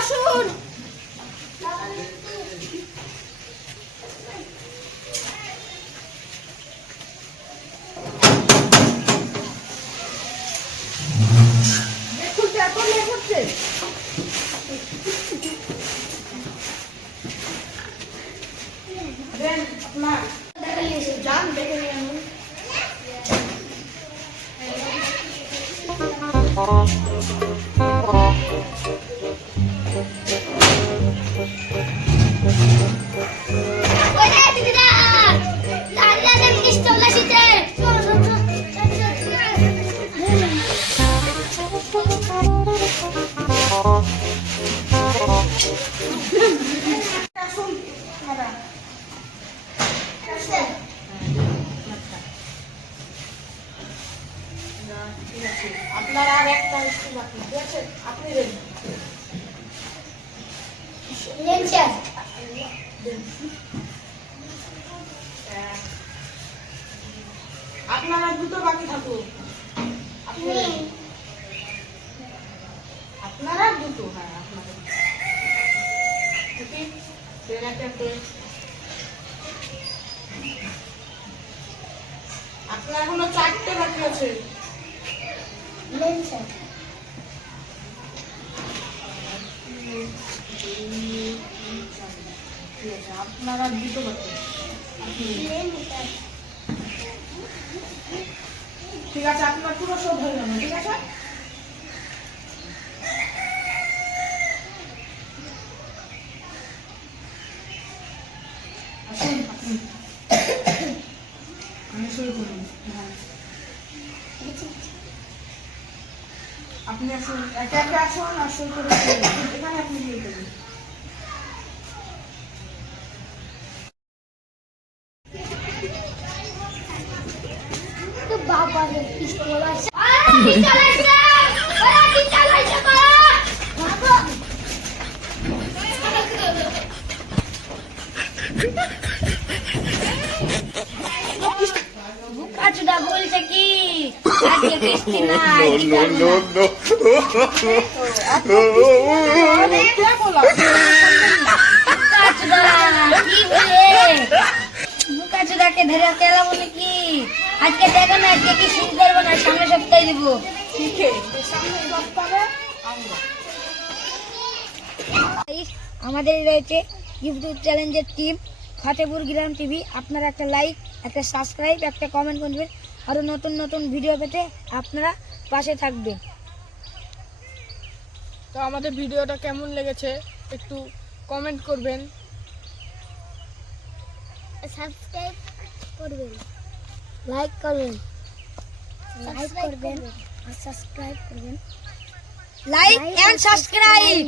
আসুন। দেখুন এত লেট হচ্ছে। দেন আপনার দেখে নিয়েছি, যান দেখে নিয়ে আসুন। আপনার আর একটা স্কুল বাকি আছে, আপনি দেন। আপনার আর দুটো বাকি থাকুক। আপনার আর দুটো, হ্যাঁ আপনাদের আপনার এখনো 4টে বাকি আছে। আপনার আর দুটো বাকি। ঠিক আছে, আপনার পুরো শোধ হয়ে যাবে। ঠিক আছে, আসুন আপনি, আমি শুরু করুন। আপনি আসুন, একে একে আসুন আর শুরু করে এখানে আপনি দিয়ে দেবেন। বাবা বুকাচুদা বলছে কি আজকে বৃষ্টি নাই। বুকাচুদাকে ধরে কেলা বলে কি আজকে দেখো না, আজকে কি শুরু করবো না, সামনের সপ্তাহে দিব। আমাদের রয়েছে ইউটিউব চ্যানেলের টিম ফতেপুর গ্রাম টিভি। আপনারা একটা লাইক, একটা সাবস্ক্রাইব, একটা কমেন্ট করবেন। আরো নতুন নতুন ভিডিও পেতে আপনারা পাশে থাকবেন। তো আমাদের ভিডিওটা কেমন লেগেছে একটু কমেন্ট করবেন, সাবস্ক্রাইব করবেন, লাইক করবেন, আর সাবস্ক্রাইব করবেন, লাইক এন্ড সাবস্ক্রাইব।